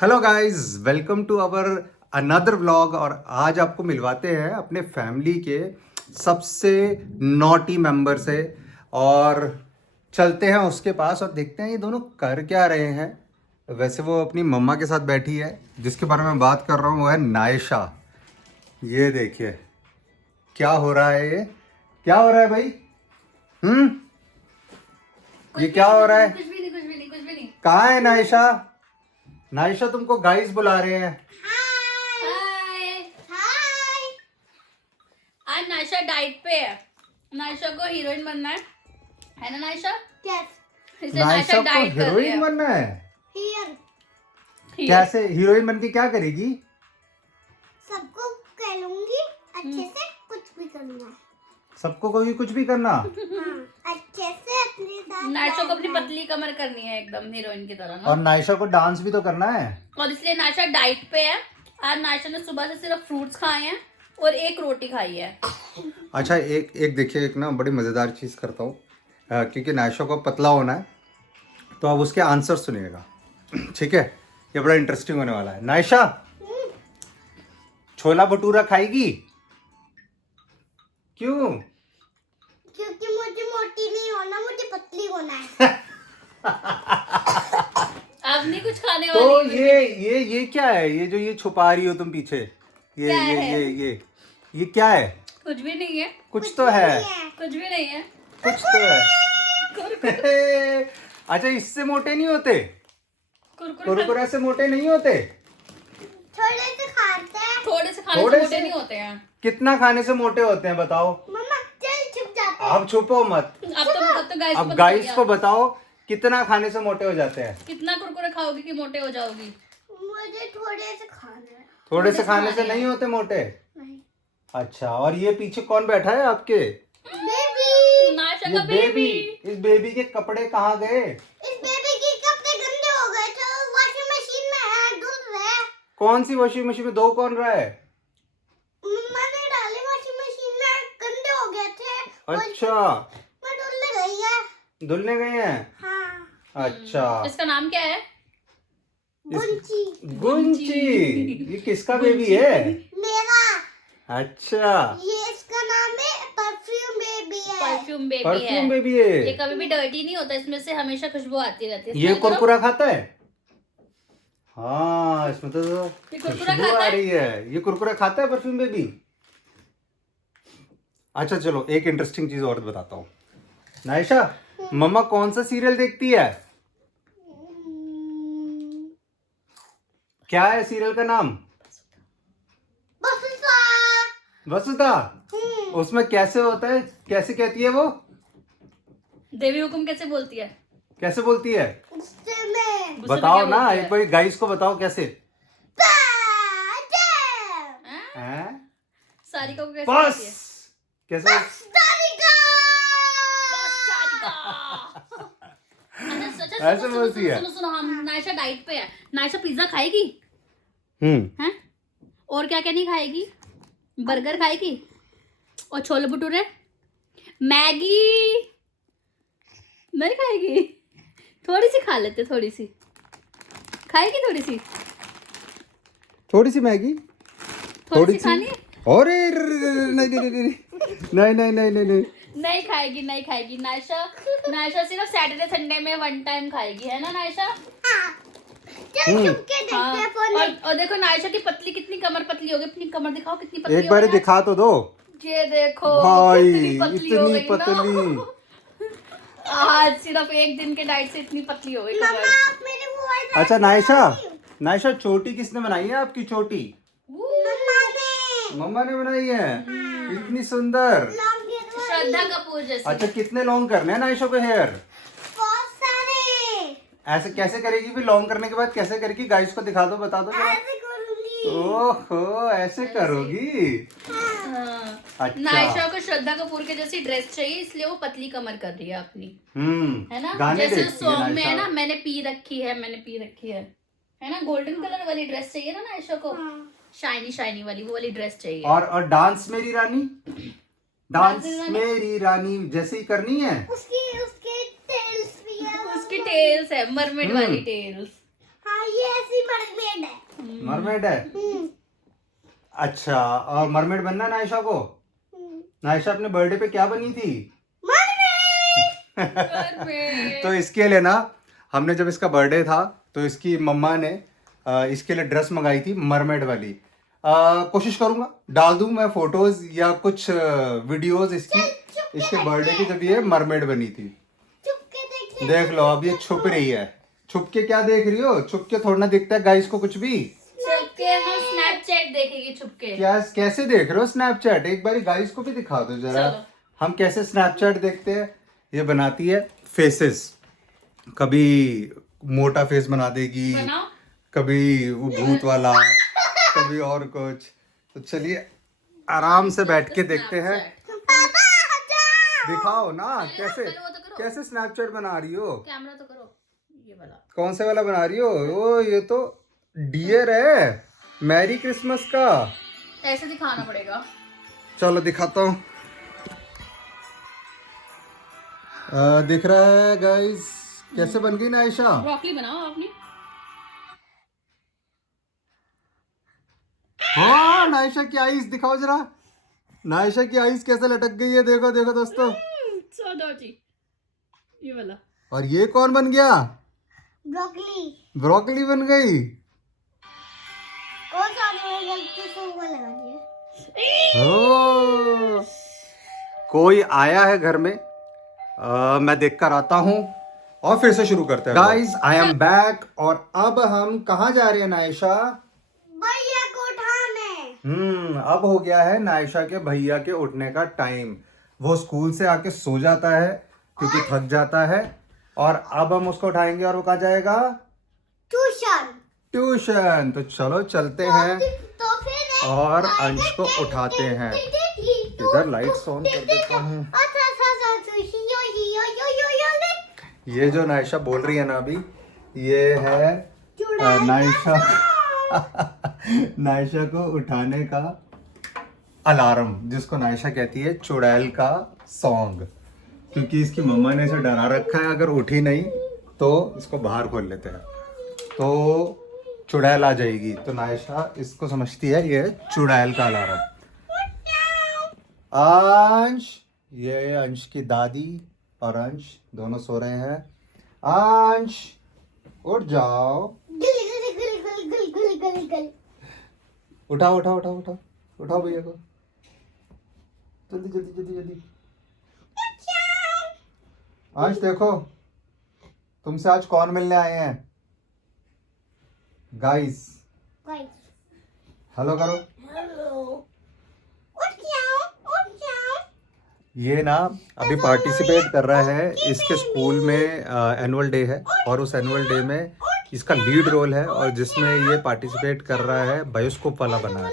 Hello guys, welcome to our another vlog. और आज आपको मिलवाते हैं अपने फैमिली के सबसे नॉटी मेंबर से। और चलते हैं उसके पास और देखते हैं ये दोनों कर क्या रहे हैं। वैसे वो अपनी मम्मा के साथ बैठी है। जिसके बारे में बात कर रहा हूँ वो है नायशा। ये देखिए क्या हो रहा है। ये क्या हो रहा है भाई? ये क्या हो रहा है? कुछ भी नहीं, कुछ भी नहीं, कुछ भी नहीं। कहाँ है नायशा? नायशा तुमको गाइस बुला रहे हैं। हाय हाय। आज नायशा डाइट पे है। नायशा को हीरोइन बनना है ना नायशा? यस। इसलिए नायशा को डाइट कर रही हीरोइन बनना है। हियर कैसे हीरोइन बन के क्या करेगी? सबको कहलूंगी अच्छे से कुछ भी करना सबको कोई कुछ भी करना। हाँ, अच्छे से अपने साथ नायशा को अपनी रहना है। पतली कमर करनी है एकदम हीरोइन की तरह और ना। नायशा को डांस भी तो करना है। और इसलिए नायशा डाइट पे है। आज नायशा ने सुबह से सिर्फ फ्रूट्स खाए हैं और एक रोटी खाई है। अच्छा, एक एक देखिए, एक ना बड़ी मज़ेदार चीज़ करता हूँ। क्योंकि नायशा को पतला होना है तो अब उसके आंसर सुनिएगा। ठीक है, ये बड़ा इंटरेस्टिंग होने वाला है। नायशा छोला भटूरा खाएगी? क्यों? क्योंकि मुझे मोटी नहीं होना, मुझे पतली होना है। अब नहीं कुछ खाने तो वाली। ये क्या है? ये जो ये छुपा रही हो तुम पीछे, ये क्या ये है? ये क्या है? कुछ भी नहीं है, कुछ तो है। कुछ भी नहीं है। कुछ तो है। अच्छा, इससे मोटे नहीं होते? कुरकुरे कुरकुरे से मोटे नहीं होते? थोड़े से खाते हैं। थोड़े से खाने थोड़े से मोटे से? नहीं होते हैं। कितना खाने से मोटे होते हैं बताओ? मम्मा चल छुप जाते हैं। आप छुपो मत। अब तो गाइस अब गाइस को बताओ कितना खाने से मोटे हो जाते हैं। कितना कुरकुरे खाओगी कि मोटे हो जाओगी? मुझे थोड़े से खाना है। थोड़े से खाने से नहीं होते मोटे? नहीं। अच्छा, और ये पीछे कौन बैठा है आपके? बेबी, नायशा ये का बेबी। बेबी। इस बेबी के कपड़े कहाँ गए? इस बेबी के कपड़े गंदे हो गए तो वॉशिंग मशीन में है, धुल रहे हैं। कौन सी वॉशिंग मशीन में? धो कौन रहा है? मम्मा ने डाले वॉशिंग मशीन में, गंदे हो गए थे। अच्छा, मैं धुलने गई है। धुलने गए हैं। हाँ। अच्छा, इसका नाम क्या है? गुंची। गुंची। ये किसका बेबी है? मेरा। अच्छा, ये इसका नाम है परफ्यूम बेबी है। परफ्यूम बेबी है। परफ्यूम बेबी ये है। कभी भी डर्टी नहीं होता, इसमें से हमेशा खुशबू आती रहती है। ये Smell करो। कुरकुरा खाता है? हाँ, इसमें तो ये कुरकुरा खुशबू खाता आ है? रही है। ये कुरकुरा खाता है परफ्यूम बेबी? अच्छा चलो, एक इंटरेस्टिंग चीज और बताता हूँ। नायशा, मम्मा कौन सा सीरियल देखती है? क्या है सीरियल का नाम? बसुसा। वसुधा। उसमें कैसे होता है? कैसे कहती है वो? देवी हुकुम कैसे बोलती है? कैसे बोलती है? उससे मैं गुस्से में बताओ क्या ना, बोलती है? एक बार गाइस को बताओ कैसे। ताजा। हैं? हैं? सारिका को कैसे बस बोलती है? कैसे? तारिका। बस सारिका। अच्छा, ऐसे बोलती है। सुनो हम नायशा डाइट पे है। नायशा पिज्जा खाएगी हैं? और क्या क्या नहीं खाएगी? बर्गर खाएगी और छोले भटूरे, मैगी नहीं खाएगी? थोड़ी सी खा लेते, थोड़ी सी खाएगी, थोड़ी सी मैगी? थोड़ी सी खानी है? अरे नहीं नहीं नहीं नहीं नहीं नहीं नहीं नहीं। नहीं खाएगी, नहीं खाएगी। नायशा सिर्फ सैटरडे संडे में वन टाइम खाएगी, है ना नायशा? चल छुप के देखते हाँ। हैं फोन में। और देखो नायशा की पतली, कितनी कमर पतली हो गई। अपनी कमर दिखाओ कितनी पतली एक हो बार गई। दिखा तो दो ये देखो भाई, कितनी पतली हो इतनी गई ना। पतली। आज सिर्फ एक दिन के डाइट से इतनी पतली हो गई मम्मा कमर। आप मेरे मोबाइल अच्छा नायशा, नायशा चोटी किसने बनाई है आपकी? चोटी मम्मा ने मम्मा ने बनाई है। इतनी सुंदर। लॉन्ग हेयर वाली। श्रद्धा कपूर जैसी। अच्छा, कितने लॉन्ग करने हैं नायशा को हेयर? बहुत सारे। ऐसे कैसे करेगी फिर? लॉन्ग करने के बाद कैसे करेगी? गाइस को दिखा दो, बता दो जरा। ऐसे करूंगी। ओहो, ऐसे करोगी? हाँ। अच्छा। नायशा को श्रद्धा कपूर के जैसी ड्रेस चाहिए, इसलिए वो पतली कमर कर रही है अपनी, है ना? गाने जैसे देखती सॉन्ग में है नायशा। ना, मैंने पी रखी है ना? गोल्डन कलर वाली ड्रेस चाहिए ना नायशा को, शाइनी शाइनी वाली, वो वाली ड्रेस चाहिए। और डांस मेरी रानी, डांस मेरी रानी? मेरी रानी जैसे ही करनी है। उसके टेल्स भी है। उसकी टेल्स है, मरमेड वाली टेल्स। हाँ, ये ऐसी मरमेड मरमेड है। अच्छा, और मरमेड बनना है नायशा को? नायशा अपने बर्थडे पे क्या बनी थी? तो इसके लिए ना हमने जब इसका बर्थडे था तो इसकी मम्मा ने इसके लिए ड्रेस मंगाई थी मरमेड वाली। कोशिश करूंगा डाल दूं मैं फोटोज या कुछ वीडियोस इसके बर्थडे की जब ये मरमेड बनी थी। देख लो अब ये छुप रही है। छुप के क्या देख रही हो? छुप के थोड़ा ना दिखता है गाइस को कुछ भी। छुप के हम स्नैपचैट देखेंगे छुप के। क्या कैसे देख रहे हो स्नैपचैट? एक बारी गाइस को भी दिखा दो जरा, हम कैसे स्नैपचैट देखते हैं। ये बनाती है फेसेस, कभी मोटा फेस बना देगी, कभी वो भूत वाला, कभी और कुछ। तो चलिए आराम से बैठ के देखते हैं। दिखाओ ना कैसे स्नैपचैट बना रही हो। कैमरा तो करो, ये वाला कौन से वाला बना रही हो? ओ ये तो डियर है मैरी क्रिसमस का। ऐसे दिखाना पड़ेगा। चलो दिखाता हूँ। दिख रहा है गाइस कैसे बन गई नायशा? ब्रोकली बनाओ आपने। हाँ नायशा की आईज दिखाओ जरा। नायशा की आईज कैसे लटक गई है, देखो देखो दोस्तों। सो डॉटी, ये वाला। और ये कौन बन गया? ब्रोकली। ब्रोकली बन गई। और सारे गलती से वो लगा दिया। ओ, कोई आया है घर में। मैं देखकर आता हूँ और फिर से शुरू करते हैं। Guys I am back. और अब हम कहाँ जा रहे हैं नायशा? भैया को उठाने। अब हो गया है नायशा के भैया के उठने का टाइम। वो स्कूल से आके सो जाता है क्योंकि थक जाता है, और अब हम उसको उठाएंगे और वो कहाँ जाएगा? ट्यूशन। ट्यूशन। तो चलो चलते हैं तो फिर और अंश को उठाते हैं। इधर लाइट्स ऑन कर देता हूँ। ये जो नायशा बोल रही है ना अभी, ये है नायशा नायशा को उठाने का अलार्म, जिसको नायशा कहती है चुड़ैल का सॉन्ग। क्योंकि इसकी मम्मा ने इसे डरा रखा है, अगर उठी नहीं तो इसको बाहर खोल लेते हैं तो चुड़ैल आ जाएगी। तो नायशा इसको समझती है ये चुड़ैल का अलार्म। अंश, ये अंश की दादी और अंश दोनों सो रहे हैं। अंश उठ जाओ। उठाओ उठाओ उठाओ उठाओ उठाओ भैया को, जल्दी जल्दी जल्दी जल्दी। अंश देखो तुमसे आज कौन मिलने आए हैं? गाइस हेलो करो। ये ना अभी पार्टिसिपेट कर रहा है, इसके स्कूल में एनुअल डे है और उस एनुअल डे में इसका लीड रोल है, और जिसमें ये पार्टिसिपेट कर रहा है बायोस्कोप वाला बना है।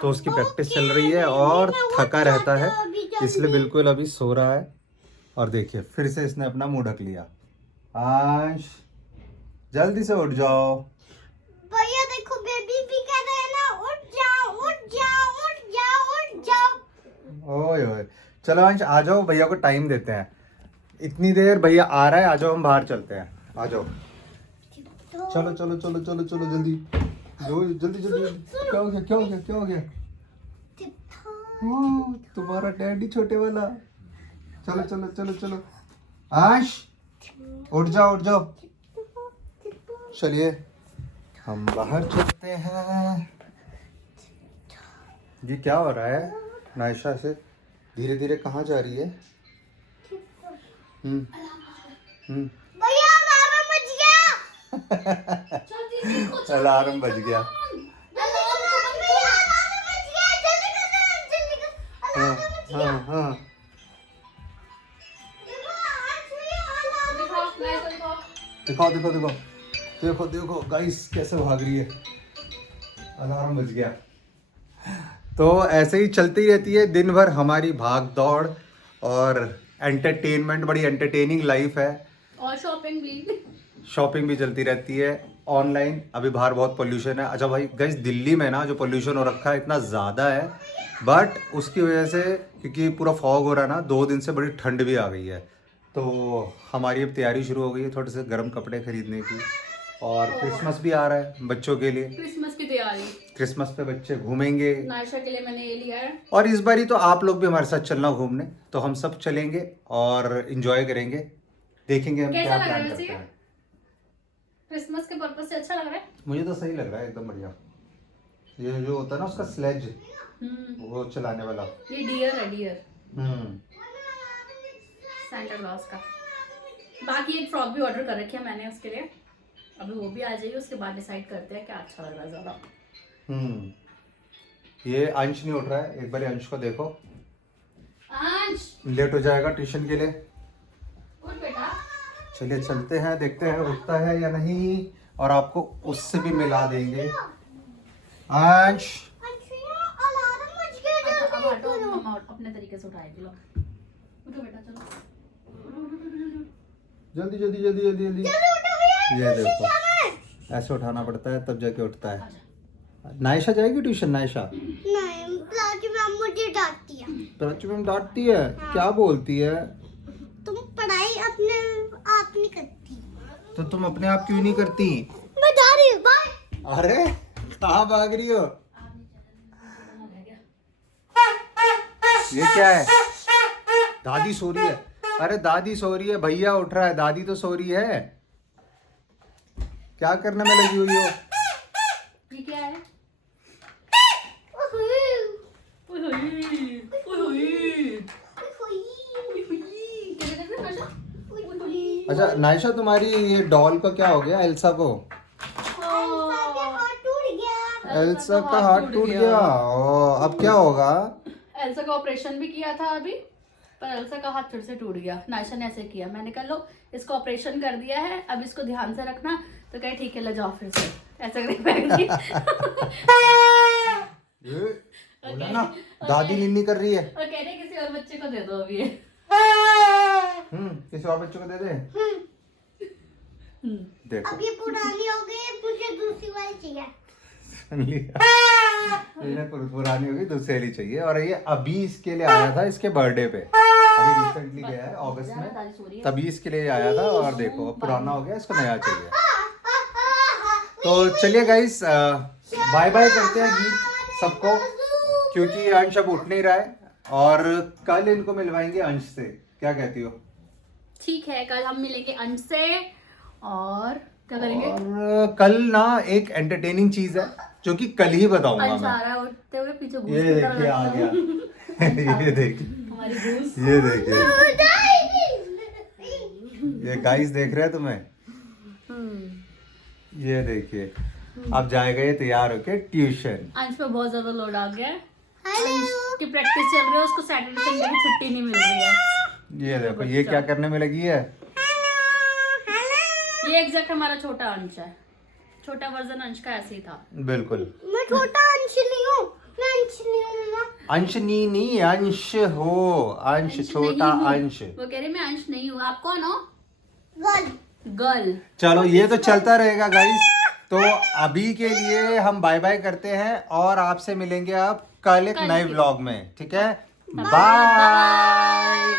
तो उसकी प्रैक्टिस चल रही है और थका रहता है, इसलिए बिल्कुल अभी सो रहा है। और देखिए फिर से इसने अपना मुंह ढक लिया। अंश जल्दी से उठ जाओ। भैया देखो बेबी भी कह रहे हैं ना, उठ जाओ उठ जाओ उठ जाओ उठ जाओ। ओए ओए चलो अंश आ जाओ, भैया को टाइम देते हैं। इतनी देर भैया आ रहा है, आ जाओ हम बाहर चलते हैं। आ जाओ चलो चलो चलो चलो चलो जल्दी जल्दी जल्दी। क्या हो गया क्या हो गया क्या हो गया? तुम्हारा डैडी छोटे वाला। चलो चलो चलो चलो अंश उठ जाओ उठ जाओ। चलिए हम बाहर चलते हैं। ये क्या हो रहा है? नायशा से धीरे धीरे कहाँ जा रही है? भैया अलार्म बज गया। अलार्म बज गया। हाँ हाँ दिखाओ देखो देखो देखो देखो गाइस कैसे भाग रही है। अलार्म बज गया। तो ऐसे ही चलती रहती है दिन भर हमारी भाग दौड़ और एंटरटेनमेंट। बड़ी एंटरटेनिंग लाइफ है। और शॉपिंग भी चलती रहती है ऑनलाइन। अभी बाहर बहुत पोल्यूशन है। अच्छा भाई गाइस दिल्ली में ना जो पोल्यूशन हो रखा है इतना ज़्यादा है, बट उसकी वजह से क्योंकि पूरा फॉग हो रहा है ना, 2 दिन से बड़ी ठंड भी आ गई है। तो हमारी अब तैयारी शुरू हो गई है थोड़े से गर्म कपड़े खरीदने की, और क्रिसमस भी आ रहा है बच्चों के लिए। क्रिसमस के की तैयारी। क्रिसमस पे बच्चे घूमेंगे नायशा के लिए मैंने ये लिया है। और इस बारी तो आप लोग भी हमारे साथ चलना घूमने, तो हम सब चलेंगे और एंजॉय करेंगे, देखेंगे हम कैसा क्या लग रहा है प्लान वैसे करते ये? हैं। क्रिसमस के पर्पस से अच्छा लग रहा है। मुझे तो सही लग रहा है, एकदम बढ़िया। ये जो होता है ना उसका स्लेज, वो चलाने वाला। ये डियर है, डियर हम्म सैंटा क्लॉज का। बाकी एक फ्रॉक भी ऑर्डर कर रखी है मैंने उसके लिए, अभी वो भी आ जाएगी, उसके बाद डिसाइड करते हैं क्या अच्छा लग रहा है ज्यादा। ये अंश नहीं उठ रहा है, एक बार अंश को देखो, अंश लेट हो जाएगा ट्यूशन के लिए। उठ बेटा। चलिए चलते हैं, देखते हैं उठता है या नहीं, और आपको उससे भी मिला देंगे। अंश अलार्म बज गया, अब जल्दी हटो, करो। मम्मा अपने तरीके से उठाएगी। लो उठो बेटा, चलो। जल्दी जल्दी जल्दी जल्दी जल्दी। ये देखो ऐसे उठाना पड़ता है तब जाके उठता है। नायशा जाएगी ट्यूशन? नायशा नहीं, प्राची मैम मुझे डांटती है। प्राची मैम डांटती है, क्या बोलती है? तुम पढ़ाई अपने आप नहीं करती। तो तुम अपने आप क्यों नहीं करती? मैं जा रही हूँ, बाय। अरे कहाँ भाग रही हो? ये क्या है? दादी सो रही है। अरे दादी सो रही है, भैया उठ रहा है, दादी तो सो रही है। क्या करने में लगी हुई हो? ये क्या है? ओहो, ओए होई, ओए होई, ओहो, ओए होई। क्या कहते हैं नायशा? ओहो। अच्छा नायशा, तुम्हारी ये डॉल को क्या हो गया? एल्सा को? मेरा हाथ टूट गया। एल्सा का हाथ टूट गया। ओ, अब क्या होगा? एल्सा का ऑपरेशन भी किया था अभी, पर एल्सा का हाथ फिर से टूट गया। नायशा ने ऐसे किया, मैंने कहा लो इसको ऑपरेशन कर दिया है, अब इसको ध्यान से रखना। तो कहे ठीक है, ले जाओ फिर से, ऐसा करके फेंक दी। ये, बोला ना दादी निन्नी कर रही है। और कह रहे किसी और बच्चे को दे दो अभी ये। किसी और बच्चों को दे दे। देखो अब ये पुरानी हो गई, मुझे दूसरी वाली चाहिए। सुन लिया, इन्हें पुरानी होगी, दूसरी वाली चाहिए। और ये अभी इसके लिए आया था, इसके बर्थडे पे, अभी रिसेंटली गया है अगस्त में, तभी इसके लिए आया था। और देखो अब पुराना हो गया, इसको नया चाहिए। तो चलिए गाइस, बाय बाय करते हैं गीत सबको, क्योंकि अंश अब उठ नहीं रहा है, और कल इनको मिलवाएंगे अंश से। क्या कहती हो? ठीक है, कल हम मिलेंगे अंश से, और क्या करेंगे? और कल ना एक एंटरटेनिंग चीज है जो कि कल ही बताऊंगा अंश मैं। आ रहा है उठते हुए, पीछे घूस ये की तरह देखिए आ लगता गया। है। ये देखिए, हमारी घूस। ये देखिए, ये गाइस देख रहे हैं तुम्हें? ये देखिए, अब जाएगा ये तैयार होके ट्यूशन। अंश पे बहुत ज्यादा लोड आ गया है। हेलो। अंश की प्रैक्टिस चल रही है, उसको सैटरडे संडे की छुट्टी नहीं मिल रही है। ये देखो ये क्या करने में लगी है। ये एग्जैक्ट हमारा छोटा अंश है, छोटा वर्जन अंश का ऐसे ही था। बिल्कुल। मैं छोटा अंश नहीं हूँ, मैं अंश नहीं हूँ ना। अंश नहीं, अंश हो, अंश छोटा नहीं हूँ। अंश। वो कह रहे मैं अंश नहीं हूँ। आप कौन हो? गर्ल। गर्ल। चलो ये तो चलता रहेगा गाइस। तो अभी के लिए हम बाय बाय करते हैं, और आपसे मिलेंगे अब कल एक कल नए के। व्लॉग में। ठीक है, बाय।